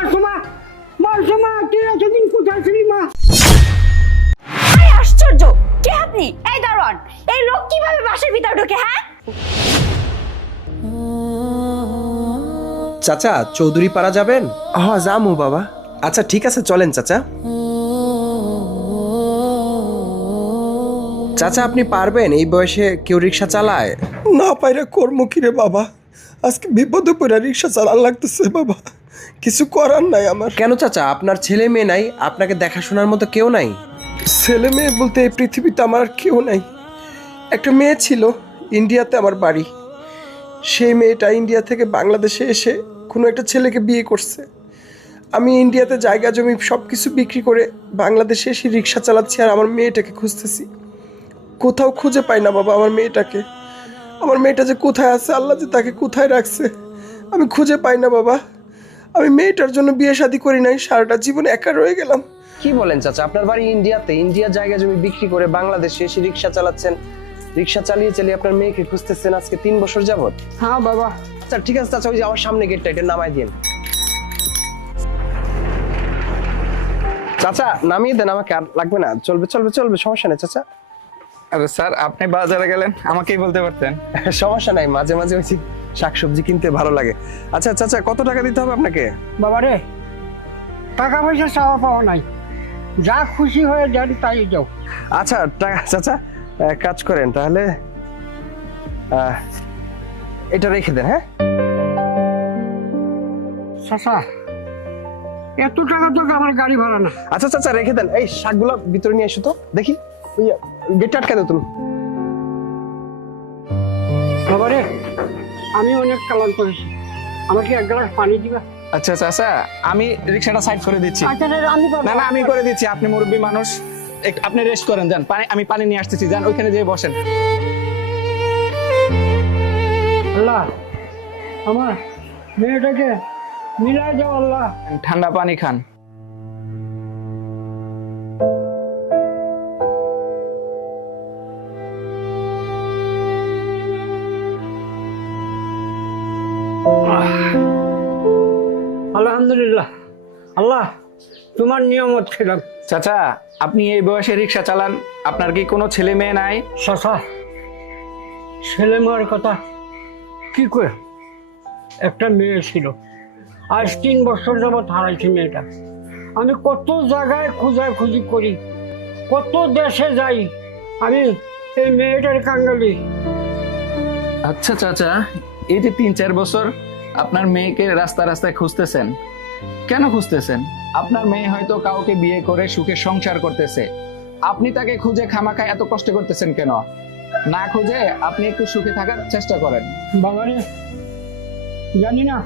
মারসমা মারসমা তুই এতদিন কোথায় ছিলি মা? আশ্চর্য, কে আপনি? এই দারোয়ান, এই লোক কিভাবে বাসার ভিতর ঢোকে? হ্যাঁ চাচা চৌধুরী পাড়া যাবেন? হ্যাঁ যামু বাবা। আচ্ছা ঠিক আছে চলেন চাচা। চাচা আপনি পারবেন? এই বয়সে কেউ রিক্সা চালায়? না পাইরা কর্ম কিরে বাবা, আজকে বিপদে পড়ে রিক্সা চালান লাগতেছে বাবা, কিছু করার নাই আমার। কেন চাচা, আপনার ছেলে মেয়ে নাই? আপনাকে দেখাশোনার মতো কেউ নাই? ছেলে মেয়ে বলতে এই পৃথিবীতে আমার আর কেউ নাই। একটা মেয়ে ছিল, ইন্ডিয়াতে আমার বাড়ি। সেই মেয়েটা ইন্ডিয়া থেকে বাংলাদেশে এসে কোনো একটা ছেলেকে বিয়ে করছে। আমি ইন্ডিয়াতে জায়গা জমি সব কিছু বিক্রি করে বাংলাদেশে এসে রিক্সা চালাচ্ছি আর আমার মেয়েটাকে খুঁজতেছি। কোথাও খুঁজে পাই না বাবা আমার মেয়েটাকে। আমার মেয়েটা যে কোথায় আছে, আল্লাহ যে তাকে কোথায় রাখছে, আমি খুঁজে পাই না বাবা। আমি মেয়েটার জন্য বিয়ে শাদী করি নাই, সারাটা জীবন একা রয়ে গেলাম। কি বলেন চাচা, আপনার বাড়ি ইন্ডিয়াতে, ইন্ডিয়ার জায়গা জমি বিক্রি করে বাংলাদেশে এসে রিক্সা চালাচ্ছেন, রিক্সা চালিয়ে চালিয়ে আপনার মেয়েকে খুঁজতেছেন আজকে 3 বছর যাবত? হ্যাঁ বাবা। আচ্ছা ঠিক আছে চাচা, ওই যে আমার সামনে গেটটা, এটা নামাই দিন। চাচা নামিয়ে দেন, আমাকে আর লাগবে না, চলবে চলবে চলবে, সমস্যা নেই চাচা। আরে স্যার, আপনি বাজারে গেলেন, আমাকেই বলতে পারতেন। সমস্যা নাই, মাঝে মাঝে ওই যে শাকসবজি কিনতে ভালো লাগে। আচ্ছা চাচা কত টাকা দিতে হবে আপনাকে? বাবা রে, টাকা পয়সা চাওয়া পাওয়া নাই, যা খুশি হয়ে যান তাই যাও। আচ্ছা চাচা এক কাজ করেন তাহলে, এটা রেখে দেন। হ্যাঁ চাচা, এত টাকা তো আমার গাড়ি ভাড়া না। আচ্ছা চাচা রেখে দেন। এই শাকগুলো ভিতরে নিয়ে এসো তো দেখি, ওই গেটটা আটকে দাও তুমি। বাবা রে, আমি অনেক কালান করেছি, আমাকে এক গ্লাস পানি দিবা? আচ্ছা চাচা, আমি রিক্সাটা সাইড করে দিচ্ছি। আচ্ছা আমি না না, আমি করে দিচ্ছি, আপনি মুরব্বী মানুষ, আপনি রেস্ট করেন, যান পানি, আমি পানি নিয়ে আসতেছি, যান ওইখানে যেয়ে বসেন। আল্লাহ, আমার মেয়েটাকে মিলাই যাও আল্লাহ। ঠান্ডা পানি খান। আলহামদুলিল্লাহ, আল্লাহ তোমার নিয়ামত ছিলাম। চাচা, আপনি এই বয়সে রিক্সা চালান, আপনার কি কোনো ছেলে মেয়ে নাই? চাচা, ছেলে মেয়ের কথা কি করে, একটা মেয়ে ছিল, আজ 3 বছর যাবৎ হারাইছি মেয়েটা। আমি কত জায়গায় খোঁজাখুঁজি করি, কত দেশে যাই, আমি এই মেয়েটার কাঙ্গালি। আচ্ছা চাচা, এই যে 3-4 বছর আপনার মেয়েকে রাস্তা রাস্তায় খুঁজতেছেন, কেন খুঁজতেছেন? আপনার মেয়ে হয়তো কাউকে বিয়ে করে সুখে সংসার করতেছে, আপনি তাকে খুঁজে খামাখা এত কষ্ট করতেছেন কেন? না খুঁজে আপনি একটু সুখে থাকার চেষ্টা করেন। বাবারে, জানি না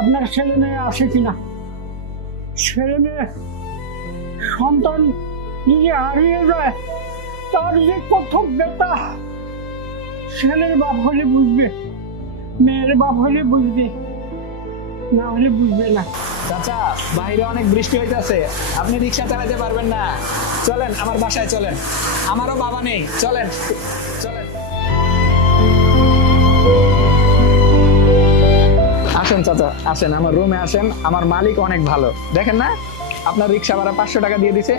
আপনার ছেলে মেয়ে আছে কিনা, ছেলে মেয়ে সন্তান নিজে হারিয়ে যায়, তার যে কত ব্যথা, ছেলের বাপ হলে বুঝবে, মেয়ের বাপ হলে বুঝবে, না হলে বুঝবে না। চাচা, বাইরে অনেক বৃষ্টি হইতেছে, আপনি রিক্সা চালাতে পারবেন না, চলেন আমার বাসায় চলেন, আমারও বাবা নেই, চলেন চলেন। আসেন চাচা, আসেন আমার রুমে আসেন, আমার মালিক অনেক ভালো, দেখেন না আপনার রিক্সা ভাড়া 500 টাকা দিয়ে দিছে,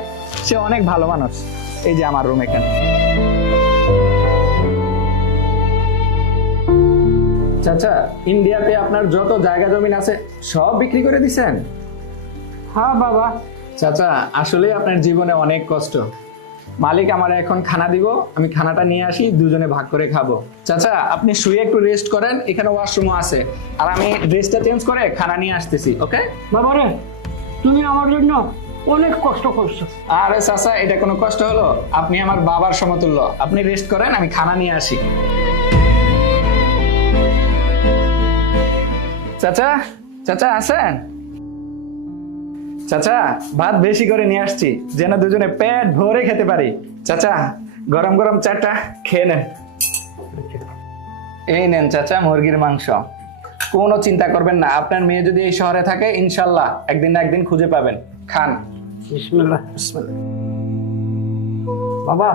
সে অনেক ভালো মানুষ। এই যে আমার রুম এখানে। চাচা, ইন্ডিয়াতে আপনার যত জায়গা জমিন আছে সব বিক্রি করে দিছেন? হ্যাঁ বাবা। চাচা, আসলে আপনার জীবনে অনেক কষ্ট, মালিক আমার এখন খানা দিব, আমি খানাটা নিয়ে আসি, দুজনে ভাগ করে খাবো। চাচা, আপনি শুয়ে একটু রেস্ট করেন, এখানে ওয়াশরুমও আছে, আর আমি ড্রেসটা চেঞ্জ করে খানা নিয়ে আসতেছি। ওকে বাবারে, তুমি আমার জন্য অনেক কষ্ট করছো। আরে চাচা, এটা কোনো কষ্ট হলো? আপনি আমার বাবার সমতুল্য, আপনি রেস্ট করেন, আমি খানা নিয়ে আসি। চাচা, চাচা আছেন? চাচা, ভাত বেশি করে নিয়ে আসছি, যেন দুজনে পেট ভরে খেতে পারি। চাচা, গরম গরম চাটা খেয়ে নেন। এই নেন চাচা মুরগির মাংস, কোনো চিন্তা করবেন না, আপনার মেয়ে যদি এই শহরে থাকে ইনশাল্লাহ একদিন না একদিন খুঁজে পাবেন, খান। বিসমিল্লাহ। বিসমিল্লাহ। বাবা,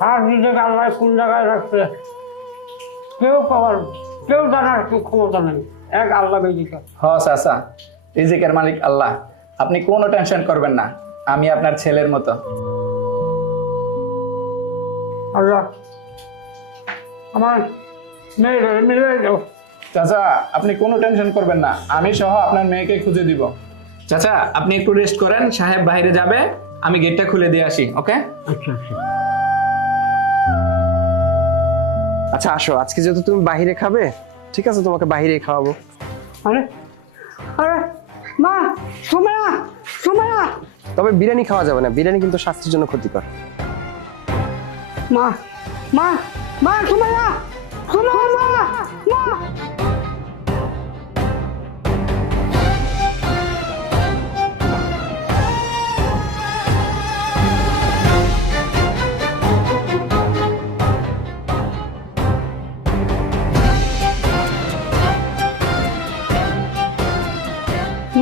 কার নিজেকে আল্লাহ কোন জায়গায় রাখছে কেউ জানার কেউ ক্ষমতা নেই। এক আল্লাহ বেদিকা। হ চাচা, রিজিকের মালিক আল্লাহ, আপনি কোনো টেনশন করবেন না, আমি আপনার ছেলের মতো। আল্লাহ আমার মেয়ের মিলে যাও। চাচা আপনি কোনো টেনশন করবেন না, আমি সহ আপনার মেয়েকে খুঁজে দিব। চাচা আপনি একটু রেস্ট করেন, সাহেব বাইরে যাবে, আমি গেটটা খুলে দিয়ে আসি। ওকে আচ্ছা আচ্ছা। আচ্ছা আসো, আজকে যেহেতু তুমি বাইরে খাবে, ঠিক আছে তোমাকে বাইরেই খাওয়াবো। আরে আরে মা, সুমাইয়া সুমাইয়া। তবে বিরিয়ানি খাওয়া যাবে না, বিরিয়ানি কিন্তু স্বাস্থ্যের জন্য ক্ষতিকর। মা মা মা, সুমাইয়া সুমাইয়া, মা মা।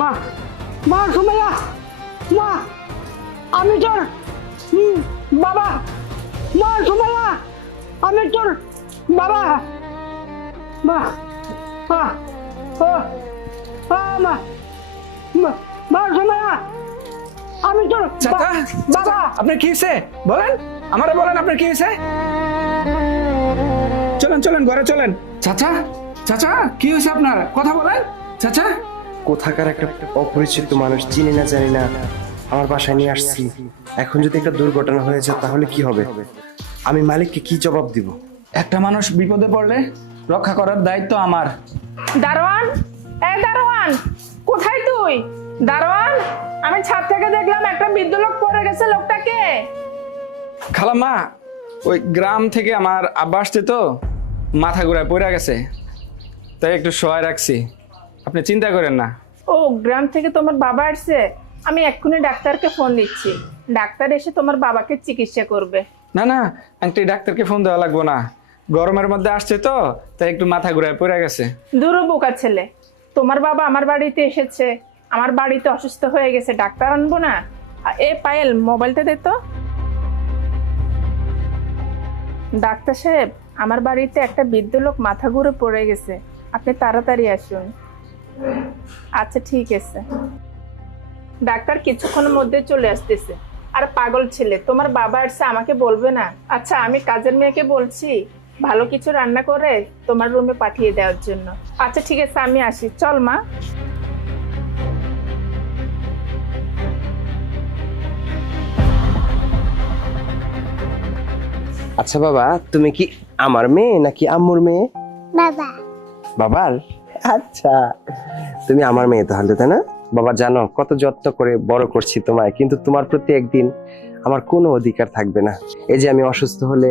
মা মা, সুমাইয়া মা, আমি তোর বাবা। মা সুমাইয়া, আমি তোর বাবা। মা মা ও মা মা, মা সুমাইয়া, আমি তোর চাচা বাবা। আপনার কি হয়েছে বলেন, আমারে বলেন আপনার কি হয়েছে। চলেন চলেন ঘরে চলেন। চাচা চাচা কি হয়েছে আপনার, কথা বলেন চাচা। কোথাকার একটা অপরিচিত মানুষ, চিনি না জানি না, আমার বাসায় নিয়ে আসছি। এখন যদি একটা দুর্ঘটনা হয়ে যায় তাহলে কি হবে? আমি মালিককে কি জবাব দিব? একটা মানুষ বিপদে পড়লে রক্ষা করার দায়িত্ব আমার। দারোয়ান, এই দারোয়ান, কোথায় তুই? দারোয়ান, আমি ছাদ থেকে দেখলাম একটা বৃদ্ধ লোক পড়ে গেছে, লোকটাকে। খালাম্মা, ওই গ্রাম থেকে আমার আব্বা আসছে তো, মাথা ঘুরায় পড়ে গেছে, তাই একটু সহায় রাখছি, আপনি চিন্তা করেন না। ও, গ্রাম থেকে তোমার বাবা আসছে? আমি এক্ষুনি ডাক্তারকে ফোন দিচ্ছি, ডাক্তার এসে তোমার বাবাকে চিকিৎসা করবে। না না আন্টি, ডাক্তারকে ফোন দেওয়া লাগবো না, গরমের মধ্যে আসছে তো, তাই একটু মাথা ঘুরায় পড়ে গেছে। দূরও বোকা ছেলে, তোমার বাবা আমার বাড়িতে এসেছে, আমার বাড়িতে অসুস্থ হয়ে গেছে, ডাক্তার আনবো না? এ পায়েল, মোবাইলটা দে তো। ডাক্তার সাহেব, আমার বাড়িতে একটা বৃদ্ধ লোক মাথা ঘুরে পড়ে গেছে, আপনি তাড়াতাড়ি আসুন। আচ্ছা ঠিক আছে। ডাক্তার কিছুক্ষণের মধ্যে চলে আসতেছে। আর পাগল ছেলে, তোমার বাবা আসছে, আমাকে বলবে না? আচ্ছা, আমি কাজের মেয়েকে বলছি ভালো কিছু রান্না করে তোমার রুমে পাঠিয়ে দেওয়ার জন্য। আচ্ছা ঠিক আছে, আমি আসি, চল মা। আচ্ছা বাবা, তুমি কি আমার মেয়ে নাকি আম্মুর মেয়ে? বাবা। বাবার? আচ্ছা, তুমি আমার মেয়ে তাহলে, তাই না? বাবা জানো কত যত্ন করে বড় করছি তোমায়, কিন্তু তোমার প্রতি একদিন আমার কোনো অধিকার থাকবে না। এই যে আমি অসুস্থ হলে,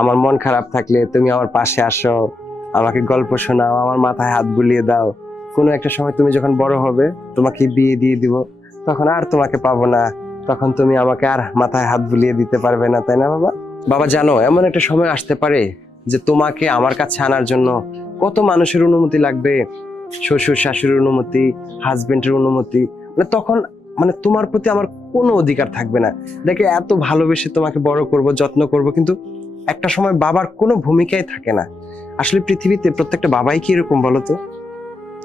আমার মন খারাপ থাকলে তুমি আমার পাশে আসো, আমাকে গল্প শোনাও, আমার মাথায় হাত বুলিয়ে দাও। কোনো একটা সময় তুমি যখন বড় হবে, তোমাকে বিয়ে দিয়ে দিব, তখন আর তোমাকে পাবো না, তখন তুমি আমাকে আর মাথায় হাত বুলিয়ে দিতে পারবে না, তাই না বাবা? বাবা জানো এমন একটা সময় আসতে পারে যে তোমাকে আমার কাছে আনার জন্য কত মানুষের অনুমতি লাগবে, শ্বশুর শাশুড়ির অনুমতি, হাজবেন্ডের অনুমতি, তখন তোমার প্রতি আমার কোনো অধিকার থাকবে না। দেখে এত ভালোবেসে তোমাকে বড় করব, যত্ন করব, কিন্তু একটা সময় বাবার কোনো ভূমিকাই থাকে না। আসলে পৃথিবীতে প্রত্যেকটা বাবাই কি এরকম বলো তো?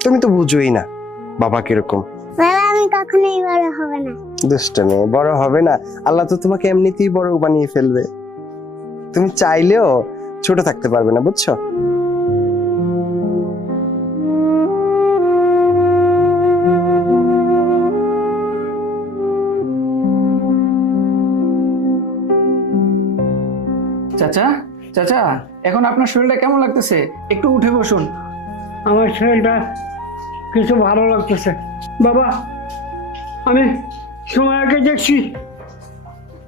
তুমি তো বুঝোই না বাবা কিরকম। বাবা, আমি কখনোই বড় হবে না। দুষ্ট মেয়ে, বড় হবে না? আল্লাহ তো তোমাকে এমনিতেই বড় বানিয়ে ফেলবে, তুমি চাইলেও ছোট থাকতে পারবে না, বুঝছো? চাচা চাচা, এখন আপনার শরীরটা কেমন লাগতেছে? একটু উঠে বসুন। আমার শরীরটা কিছু ভালো লাগতেছে। বাবা, আমি সুমাইয়াকে দেখছি,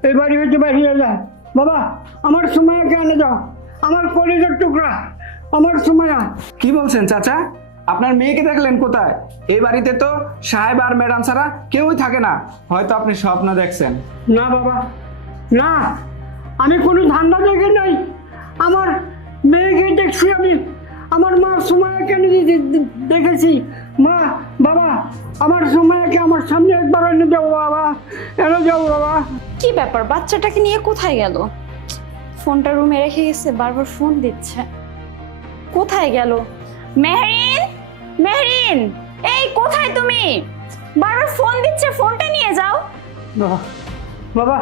এই বাড়ি হইতে বাড়িয়ে যায়। বাবা, আমার সুমাইয়াকে এনে যাও, আমার কলিজার টুকরা, আমার সুমাইয়া। কি বলছেন চাচা? আপনার মেয়েকে দেখলেন কোথায়? এই বাড়িতে তো সাহেব আর ম্যাডাম ছাড়া কেউই থাকে না, হয়তো আপনি স্বপ্ন দেখছেন। না বাবা, না, আমি কোনো ধান্দা দেখে নাই, আমার মেয়েকে দেখছি। আমি আমার মা সুমাইয়াকে দেখেছি। মা, বাবা, আমার সুমাইয়াকে আমার সামনে একবার এনে যাও বাবা, এনে যাও বাবা। কি ব্যাপার, বাচ্চাটাকে নিয়ে কোথায় গেল? ফোনটা রুমে রেখে গেছে, বারবার ফোন দিচ্ছে। কোথায় গেল? মেহরিন, মেহরিন, এই কোথায় তুমি? বারবার ফোন দিচ্ছে, ফোনটা নিয়ে যাও। বাবা বাবা,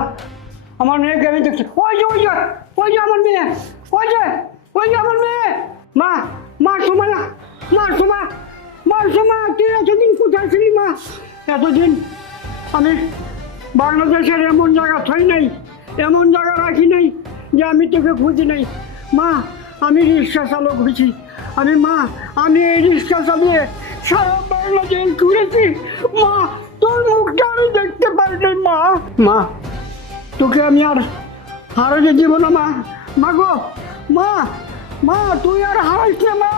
আমার মেয়েকে আমি দেখছি। ওই যে ওই যে ওই যে আমার মেয়ে, ওই যে ওই যে আমার মেয়ে। মা, মা সুমা না, মা সুমা, মা সুমা, তুই এতদিন কোথায় ছিলি মা? এতদিন আমি বাংলাদেশের এমন জায়গা থই নাই, এমন জায়গা রাখি নাই যে আমি তোকে খুঁজি নাই। মা, আমি রিক্সা চালক হয়েছি। আমি এই রিক্সা চালিয়ে সারা বাংলাদেশ ঘুরেছি। মা, তোর মুখটা আমি দেখতে পারি নাই মা। মা, তোকে আমি আর হারাতে দিব না মা। মা গো, মা, মা তুই আর হারাইস না মা।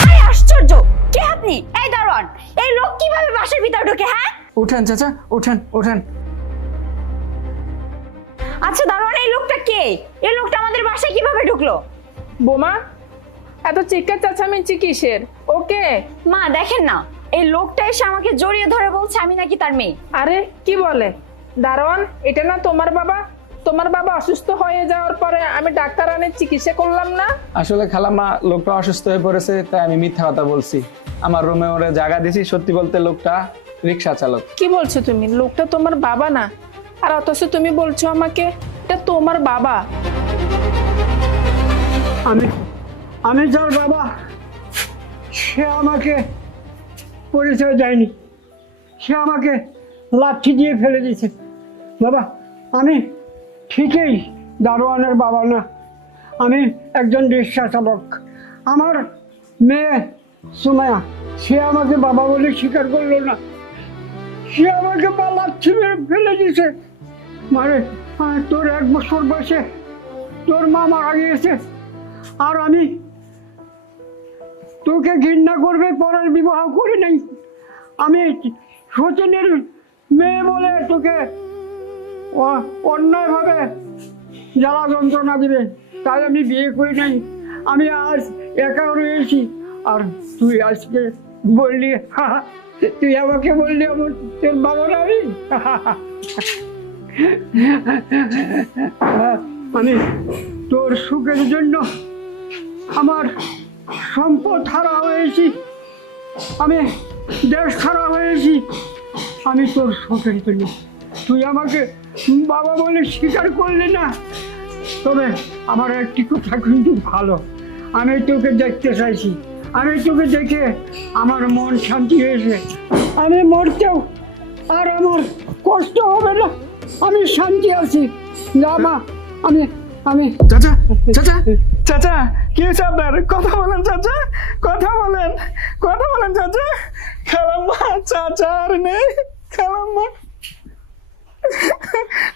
আরে আশ্চর্য, কে আপনি? এই দারোয়ান, এই লোক কিভাবে বাসার ভিতর ঢোকে? হ্যাঁ, উঠেন চাচা, উঠেন উঠেন। আচ্ছা দারোয়ান, এই লোকটা কে? এই লোকটা আমাদের বাসায় কিভাবে ঢুকলো? বোমা, এত চিৎকার চেঁচামেচি কিসের? ওকে। মা দেখেন না, এই লোকটা এসে আমাকে জড়িয়ে ধরে বলছে আমি নাকি তার মেয়ে। আরে কি বলে? দারোয়ান, এটা না তোমার বাবা? তোমার বাবা অসুস্থ হয়ে যাওয়ার পরে আমি ডাক্তার আনে চিকিৎসা করলাম না? আসলে খালাম্মা, লোকটা অসুস্থ হয়ে পড়েছে, তাই আমি মিথ্যা কথা বলছি। আমার রুমে ওরে জায়গা দিছি। সত্যি বলতে লোকটা রিক্সা চালক। কি বলছো তুমি? লোকটা তোমার বাবা না, আর অথচ তুমি বলছো আমাকে এটা তোমার বাবা। আমি যার বাবা, সে আমাকে পরিচয় দেয়নি। সে আমাকে লাঠি দিয়ে ফেলে দিয়েছে। বাবা, আমি ঠিকই দারোয়ানের বাবা না, আমি একজন রিক্সা চালক। আমার মেয়ে সুমায়া, সে আমাকে বাবা বলে স্বীকার করলো না। সে আমাকে লাঠি মেরে ফেলে দিয়েছে। মানে তোর 1 বছর বয়সে তোর মা মারা গিয়েছে, আর আমি তোকে ঘৃণা করবে পরের বিবাহ করি নাই। আমি সচিনের মেয়ে বলে তোকে অন্যায়ভাবে জ্বালা যন্ত্রণা দিবে, তাই আমি বিয়ে করি নাই। আমি আজ একা রয়েছি, আর তুই আজকে বললি, তুই আমাকে বললি আমার তোর বাবার আমি। আমি তোর সুখের জন্য আমার সম্পদ হারা হয়েছি, আমি দেশ হারা হয়েছি। আমি তোর সুখের জন্য, তুই আমাকে বাবা বলে স্বীকার করলি না। তবে আমার একটি কথা কিন্তু ভালো, আমি তোকে দেখতে চাইছি। আমি তোকে দেখে আমার মন শান্তি হয়েছে। আমি মরতেও আর আমার কষ্ট হবে না, আমি শান্তি আছি। যা মা, আমি চাচা চাচা চাচা, কি হয়েছে আপনার? কথা বলেন চাচা, কথা বলেন, কথা বলেন চাচা। খালাম্মা, চাচা আর নেই। খালাম্মা,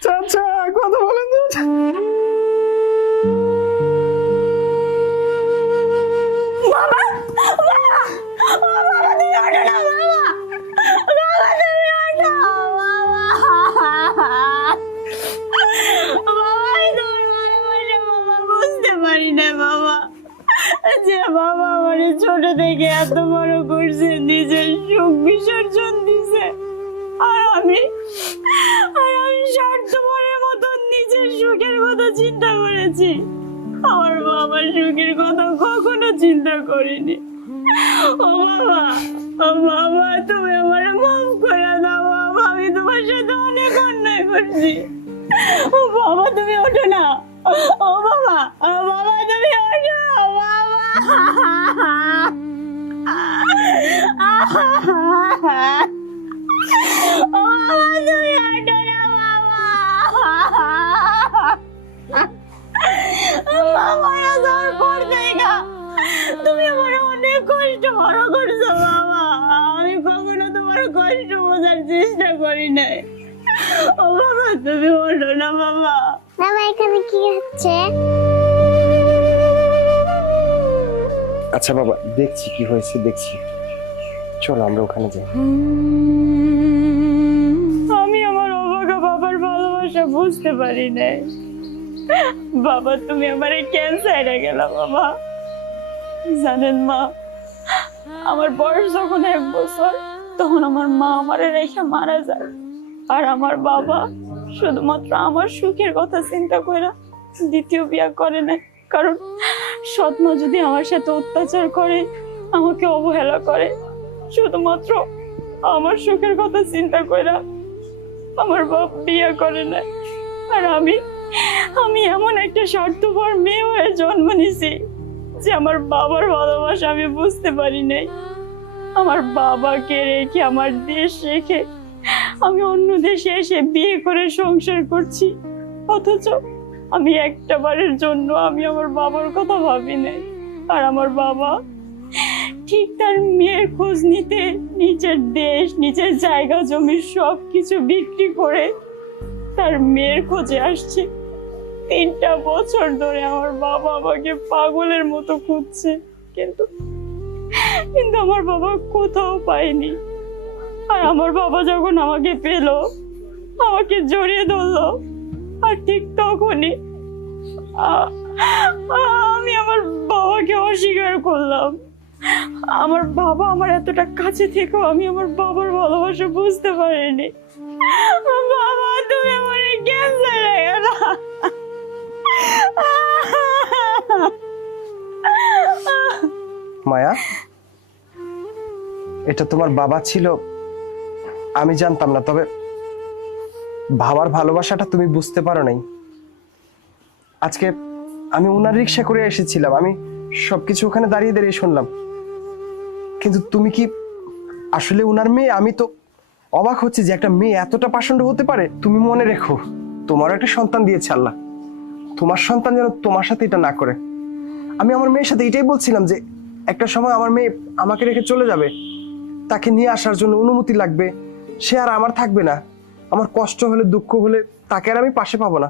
চাচা কথা বলেন চাচা। বাবা, বাবা, বাবা তুমি ওঠো না বাবা, বাবা তুমি ওঠো বাবা। বুঝতে পারি না বাবা, যে বাবা আমার ছোট থেকে এত বড় করছে, নিজের সুখ বিসর্জন দিছে, আর আমি স্বার্থপরের মতো নিজের সুখের কথা চিন্তা করেছি। আমার বাবার সুখের কথা কখনো চিন্তা করিনি। ও বাবা, ও বাবা তুমি আমার মাফ করে দাও বাবা, আমি তোমার সাথে অনেক অন্যায় করছি। ও বাবা তুমি ওঠো না, ও বাবা, ও বাবা তুমি ওঠো বাবা। ও বাবা তুমি ওঠো না বাবা। মারা যাওয়ার পর থেকে তুমি আমার অনেক কষ্ট বড় করছো বাবা, আমি কখনো তোমার কষ্ট বোঝার চেষ্টা করি নাই। ও বাবা তুমি ওঠো না বাবা। বাবা এখানে কি হচ্ছে? আচ্ছা বাবা, দেখছি কি হয়েছে, দেখছি। চলো আমরা ওখানে যাই। আমি আমার অভাগা বাবার ভালোবাসা বুঝতে পারি নাই বাবা, তুমি আমারে ক্যান্সার গেল বাবা। জানেন মা, আমার বয়স যখন 1 বছর, তখন আমার মা আমারে রেখে মারা যায়, আর আমার বাবা শুধুমাত্র আমার সুখের কথা চিন্তা করে দ্বিতীয় বিয়ে করে না। কারণ সৎ মা যদি আমার সাথে অত্যাচার করে, আমাকে অবহেলা করে, শুধুমাত্র আমার সুখের কথা চিন্তা কইরা আমার বাপ বিয়ে করে না। আর আমি এমন একটা স্বার্থপর মেয়ে হয়ে জন্ম নিছি যে আমার বাবার ভালোবাসা আমি বুঝতে পারি নাই। আমার বাবাকে রেখে, আমার দেশ রেখে আমি অন্য দেশে এসে বিয়ে করে সংসার করছি, অথচ আমি একটা বারের জন্য আমি আমার বাবার কথা ভাবি নাই। আর আমার বাবা ঠিক তার মেয়ের খোঁজ নিতে নিজের দেশ, নিজের জায়গা জমি সব কিছু বিক্রি করে তার মেয়ের খোঁজে আসছে। 3টা বছর ধরে আমার বাবা আমাকে পাগলের মতো খুঁজছে, কিন্তু আমার বাবা কোথাও পায়নি। আর আমার বাবা যখন আমাকে পেল, আমাকে জড়িয়ে ধরলো, আর ঠিক তখনই আমি আমার বাবাকে অস্বীকার করলাম। আমার বাবা আমার এতটা কাছে থেকেও আমি আমার বাবার ভালোবাসা বুঝতে পারিনি। বাবা, তুমি আমার কেন ছেড়ে গেল? মায়া, এটা তোমার বাবা ছিল আমি জানতাম না, তবে বাবার ভালোবাসাটা তুমি বুঝতে পারো নাই। আজকে আমি ওনার রিক্সা করে এসেছিলাম, আমি সবকিছু ওখানে দাঁড়িয়ে দাঁড়িয়ে শুনলাম, কিন্তু তুমি কি আসলে ওনার মেয়ে? আমি তো অবাক হচ্ছি যে একটা মেয়ে এতটা পাষণ্ড হতে পারে। তুমি মনে রেখো, তোমারও একটা সন্তান দিয়েছে আল্লাহ, তোমার সন্তান যেন তোমার সাথে এটা না করে। আমি আমার মেয়ের সাথে এটাই বলছিলাম যে একটা সময় আমার মেয়ে আমাকে রেখে চলে যাবে, তাকে নিয়ে আসার জন্য অনুমতি লাগবে, সে আর আমার থাকবে না। আমার কষ্ট হলে, দুঃখ হলে তাকে আর আমি পাশে পাবো না।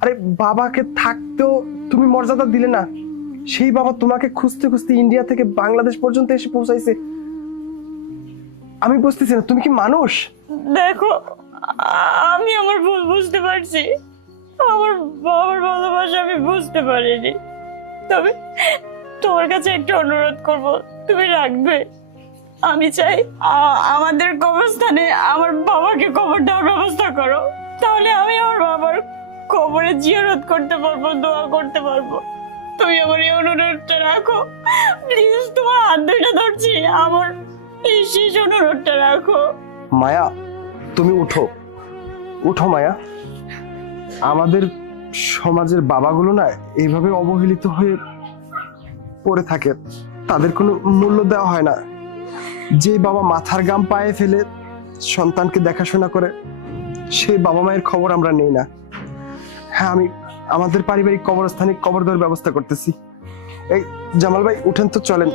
আরে বাবাকে থাকতেও তুমি মর্যাদা দিলে না, সেই বাবা তোমাকে খুঁজতে খুঁজতে ইন্ডিয়া থেকে বাংলাদেশ পর্যন্ত এসে পৌঁছাইছে। আমি বুঝতেছি না, তুমি কি মানুষ? দেখো, আমি আমার ভুল বুঝতে পারছি। আমার বাবার ভালোবাসা আমি বুঝতে পারিনি। তবে তোমার কাছে একটা অনুরোধ করব, তুমি রাখবে। আমি চাই আমাদের কবরস্থানে আমার বাবাকে কবর দেওয়ার ব্যবস্থা করো, তাহলে আমি আমার বাবার কবরে জিয়ারত করতে পারবো, দোয়া করতে পারবো। তুমি আমার এই অনুরোধটা রাখো প্লিজ। তোমার হাত দুইটা ধরছি, আমার এই শেষ অনুরোধটা রাখো। মায়া, তুমি উঠো, উঠো মায়া। আমাদের সমাজের বাবাগুলো না এইভাবে অবহেলিত হয়ে পড়ে থাকে, তাদের কোনো মূল্য দেওয়া হয় না। যে বাবা মাথার গাম পায়ে ফেলে সন্তানকে দেখাশোনা করে, সেই বাবা মায়ের খবর আমরা নেই না। হ্যাঁ, আমি আমাদের পারিবারিক কবরস্থানে কবর দেওয়ার ব্যবস্থা করতেছি। এই জামাল ভাই, উঠেন তো, চলেন।